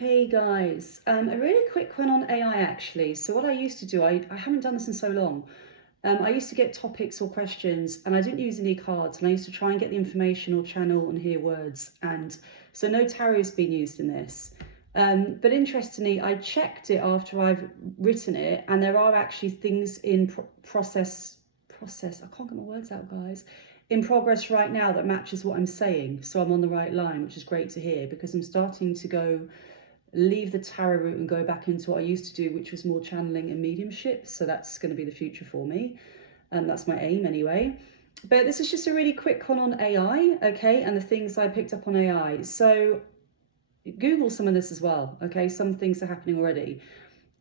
Hey guys, a really quick one on AI actually. So what I used to do, I haven't done this in so long. I used to get topics or questions and I didn't use any cards, and I used to try and get the information or channel and hear words. And so no tarot's been used in this. But interestingly, I checked it after I've written it, and there are actually things in process, I can't get my words out, guys, in progress right now that matches what I'm saying. So I'm on the right line, which is great to hear, because I'm starting to leave the tarot route and go back into what I used to do, which was more channeling and mediumship. So that's going to be the future for me. And that's my aim anyway. But this is just a really quick one on AI, okay, and the things I picked up on AI. So Google some of this as well, okay? Some things are happening already.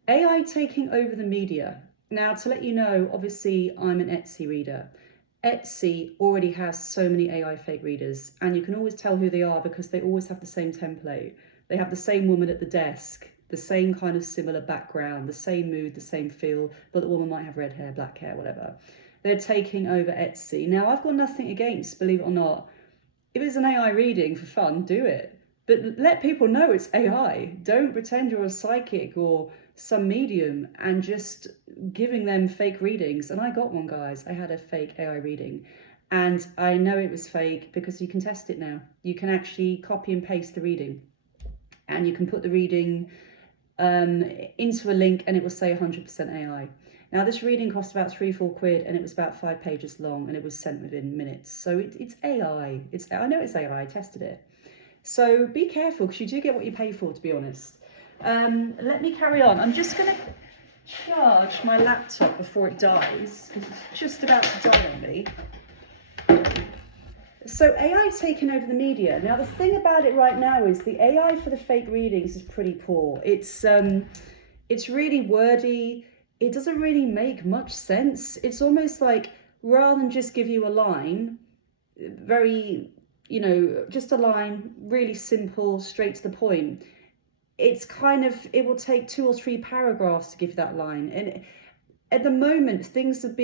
AI taking over the media. Now, to let you know, obviously, I'm an Etsy reader. Etsy already has so many AI fake readers, and you can always tell who they are because they always have the same template. They have the same woman at the desk, the same kind of similar background, the same mood, the same feel, but the woman might have red hair, black hair, whatever. They're taking over Etsy. Now, I've got nothing against, believe it or not, if it's an AI reading for fun, do it. But let people know it's AI. Don't pretend you're a psychic or some medium and just giving them fake readings. And I got one, guys. I had a fake AI reading. And I know it was fake because you can test it now. You can actually copy and paste the reading. And you can put the reading into a link and it will say 100% AI. Now, this reading cost about £3-4 and it was about 5 pages long and it was sent within minutes. So it's AI. I know it's AI. I tested it. So be careful because you do get what you pay for, to be honest. Let me carry on. I'm just going to charge my laptop before it dies because it's just about to die on me. So AI taking over the media. Now, the thing about it right now is the AI for the fake readings is pretty poor. It's really wordy. It doesn't really make much sense. It's almost like rather than just give you a line, very, just a line, really simple, straight to the point. It's kind of, it will take 2 or 3 paragraphs to give that line. And at the moment, things are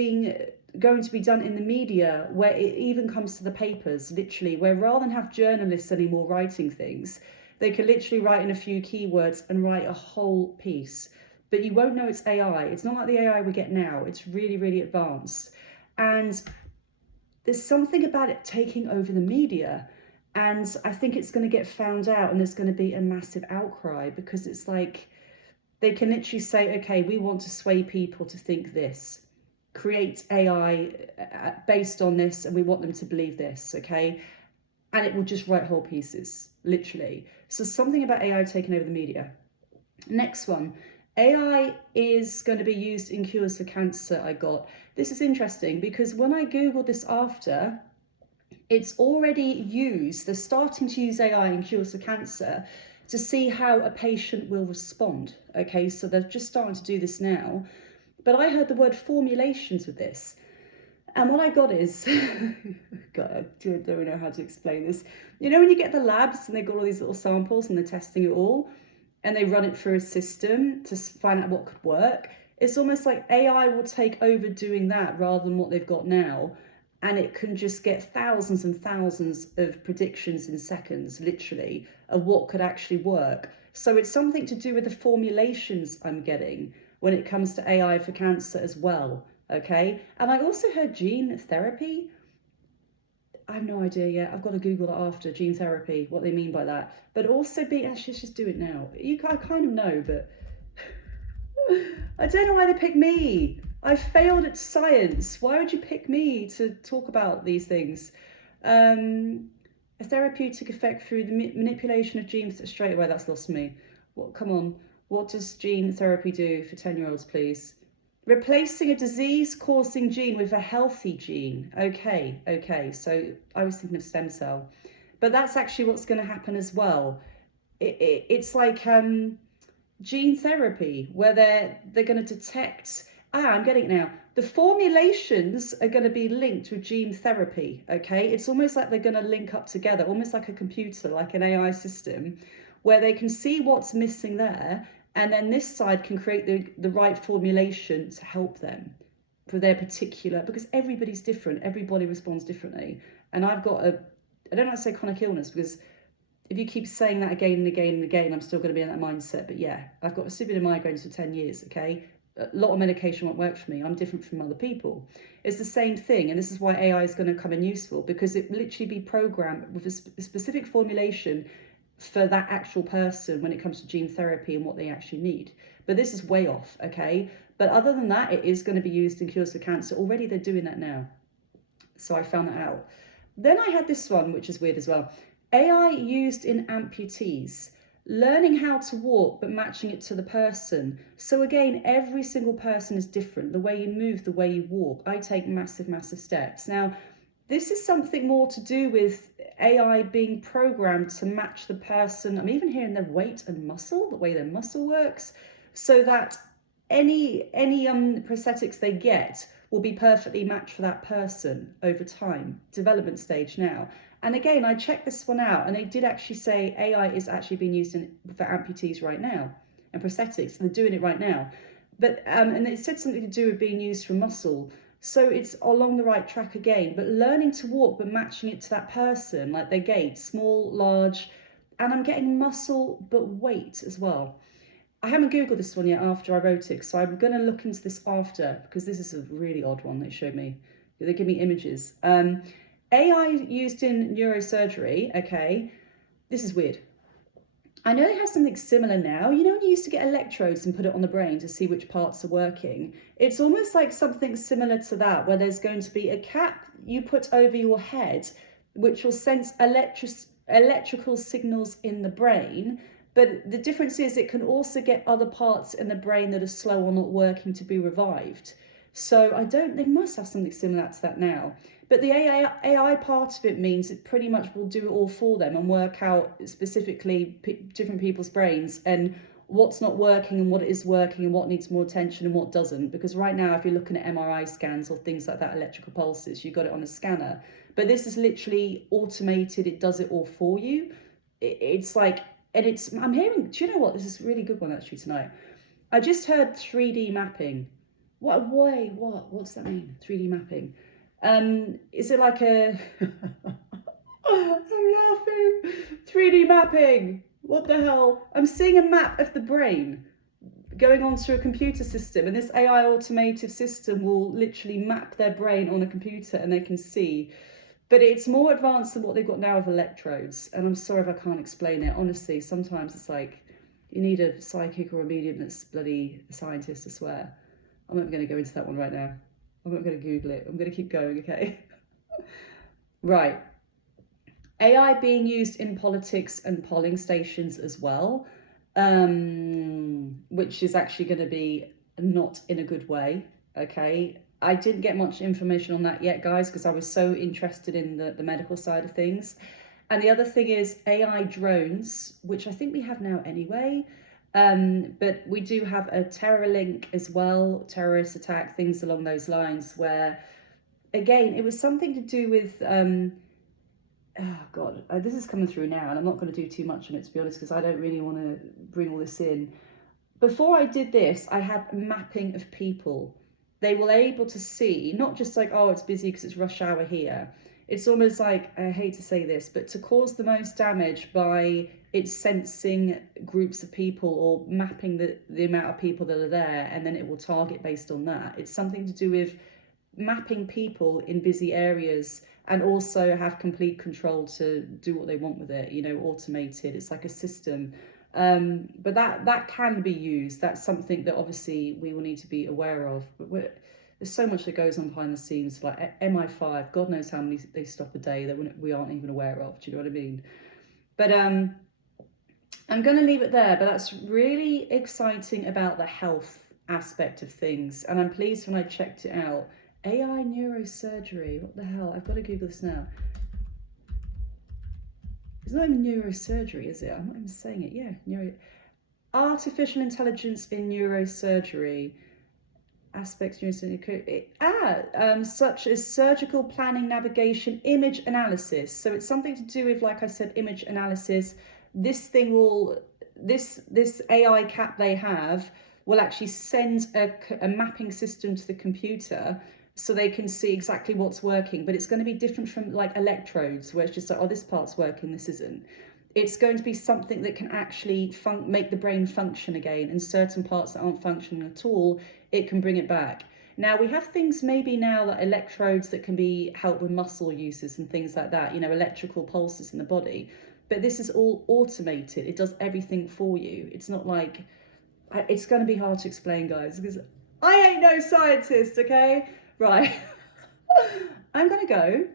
going to be done in the media where it even comes to the papers, literally, where rather than have journalists anymore writing things, they can literally write in a few keywords and write a whole piece. But you won't know it's AI. It's not like the AI we get now. It's really, really advanced. And there's something about it taking over the media. And I think it's going to get found out and there's going to be a massive outcry because it's like they can literally say, okay, we want to sway people to think this. Create AI based on this and we want them to believe this, okay? And it will just write whole pieces, literally. So something about AI taking over the media. Next one. AI is going to be used in cures for cancer, I got. This is interesting because when I Googled this after, it's already used, they're starting to use AI in cures for cancer to see how a patient will respond. Okay, so they're just starting to do this now. But I heard the word formulations with this. And what I got is, God, I don't know how to explain this. You know when you get the labs and they've got all these little samples and they're testing it all? And they run it through a system to find out what could work. It's almost like AI will take over doing that rather than what they've got now. And it can just get thousands and thousands of predictions in seconds, literally, of what could actually work. So it's something to do with the formulations I'm getting when it comes to AI for cancer as well, okay? And I also heard gene therapy. I have no idea yet. I've got to Google that after, gene therapy, what they mean by that. But also actually, let's just do it now. I kind of know, but I don't know why they picked me. I failed at science. Why would you pick me to talk about these things? A therapeutic effect through the manipulation of genes. Straight away, that's lost me. What? Come on. What does gene therapy do for 10-year-olds, please? Replacing a disease-causing gene with a healthy gene. Okay. So I was thinking of stem cell. But that's actually what's going to happen as well. It's like gene therapy, where they're going to detect... I'm getting it now. The formulations are going to be linked with gene therapy, okay? It's almost like they're going to link up together, almost like a computer, like an AI system, where they can see what's missing there, and then this side can create the right formulation to help them for their particular, because everybody's different, everybody responds differently. And I've got I don't like to say chronic illness because if you keep saying that again and again and again, I'm still going to be in that mindset. But yeah, I've got severe migraines for 10 years, okay? A lot of medication won't work for me. I'm different from other people. It's the same thing, and this is why AI is going to come in useful, because it will literally be programmed with a specific formulation for that actual person when it comes to gene therapy and what they actually need. But this is way off, okay? But other than that, it is going to be used in cures for cancer. Already they're doing that now. So I found that out. Then I had this one, which is weird as well. AI used in amputees, learning how to walk but matching it to the person. So again, every single person is different. The way you move, the way you walk. I take massive, massive steps. Now, this is something more to do with AI being programmed to match the person. I'm even hearing their weight and muscle, the way their muscle works, so that any prosthetics they get will be perfectly matched for that person over time. Development stage now. And again, I checked this one out, and they did actually say AI is actually being used for amputees right now and prosthetics. They're doing it right now. But and it said something to do with being used for muscle. So it's along the right track again, but learning to walk, but matching it to that person, like their gait, small, large, and I'm getting muscle, but weight as well. I haven't Googled this one yet after I wrote it, so I'm going to look into this after, because this is a really odd one they showed me. They give me images. AI used in neurosurgery, okay, this is weird. I know they have something similar now. You know, when you used to get electrodes and put it on the brain to see which parts are working? It's almost like something similar to that, where there's going to be a cap you put over your head, which will sense electrical signals in the brain. But the difference is it can also get other parts in the brain that are slow or not working to be revived. So they must have something similar to that now. But the AI part of it means it pretty much will do it all for them and work out specifically different people's brains and what's not working and what is working and what needs more attention and what doesn't. Because right now, if you're looking at MRI scans or things like that, electrical pulses, you've got it on a scanner. But this is literally automated. It does it all for you. It's like, and I'm hearing, do you know what? This is a really good one actually tonight. I just heard 3D mapping. What's that mean? 3D mapping. Is it like a, I'm laughing. 3D mapping. What the hell? I'm seeing a map of the brain going onto a computer system, and this AI automated system will literally map their brain on a computer and they can see. But it's more advanced than what they've got now with electrodes. And I'm sorry if I can't explain it. Honestly, sometimes it's like you need a psychic or a medium that's bloody a scientist, I swear. I'm not going to go into that one right now. I'm not going to Google it. I'm going to keep going, okay? Right. AI being used in politics and polling stations as well, which is actually going to be not in a good way, okay? I didn't get much information on that yet, guys, because I was so interested in the medical side of things. And the other thing is AI drones, which I think we have now anyway. But we do have a terror link as well, terrorist attack, things along those lines, where, again, it was something to do with, oh God, this is coming through now, and I'm not going to do too much on it, to be honest, because I don't really want to bring all this in. Before I did this, I had mapping of people. They were able to see, not just like, oh, it's busy because it's rush hour here. It's almost like, I hate to say this, but to cause the most damage by it's sensing groups of people or mapping the amount of people that are there, and then it will target based on that. It's something to do with mapping people in busy areas and also have complete control to do what they want with it, you know, automated. It's like a system. But that can be used. That's something that obviously we will need to be aware of. But there's so much that goes on behind the scenes, like MI5, God knows how many they stop a day that we aren't even aware of. Do you know what I mean? But I'm going to leave it there. But that's really exciting about the health aspect of things. And I'm pleased when I checked it out. AI neurosurgery. What the hell? I've got to Google this now. It's not even neurosurgery, is it? I'm not even saying it. Yeah, artificial intelligence in neurosurgery. Aspects neurosurgery. Such as surgical planning, navigation, image analysis. So it's something to do with, like I said, image analysis. This thing will, this AI cap they have will actually send a mapping system to the computer so they can see exactly what's working. But it's going to be different from like electrodes, where it's just like, oh, this part's working, this isn't. it's going to be something that can actually make the brain function again, and certain parts that aren't functioning at all, it can bring it back. Now we have things maybe now like electrodes that can be help with muscle uses and things like that, you know, electrical pulses in the body. But this is all automated. It does everything for you. It's not like, it's going to be hard to explain, guys, because I ain't no scientist, okay? Right. I'm going to go.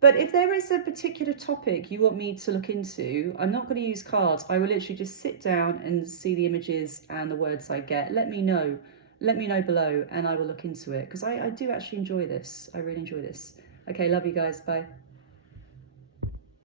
But if there is a particular topic you want me to look into, I'm not going to use cards. I will literally just sit down and see the images and the words I get. Let me know. Let me know below and I will look into it, because I do actually enjoy this. I really enjoy this. Okay, love you guys. Bye.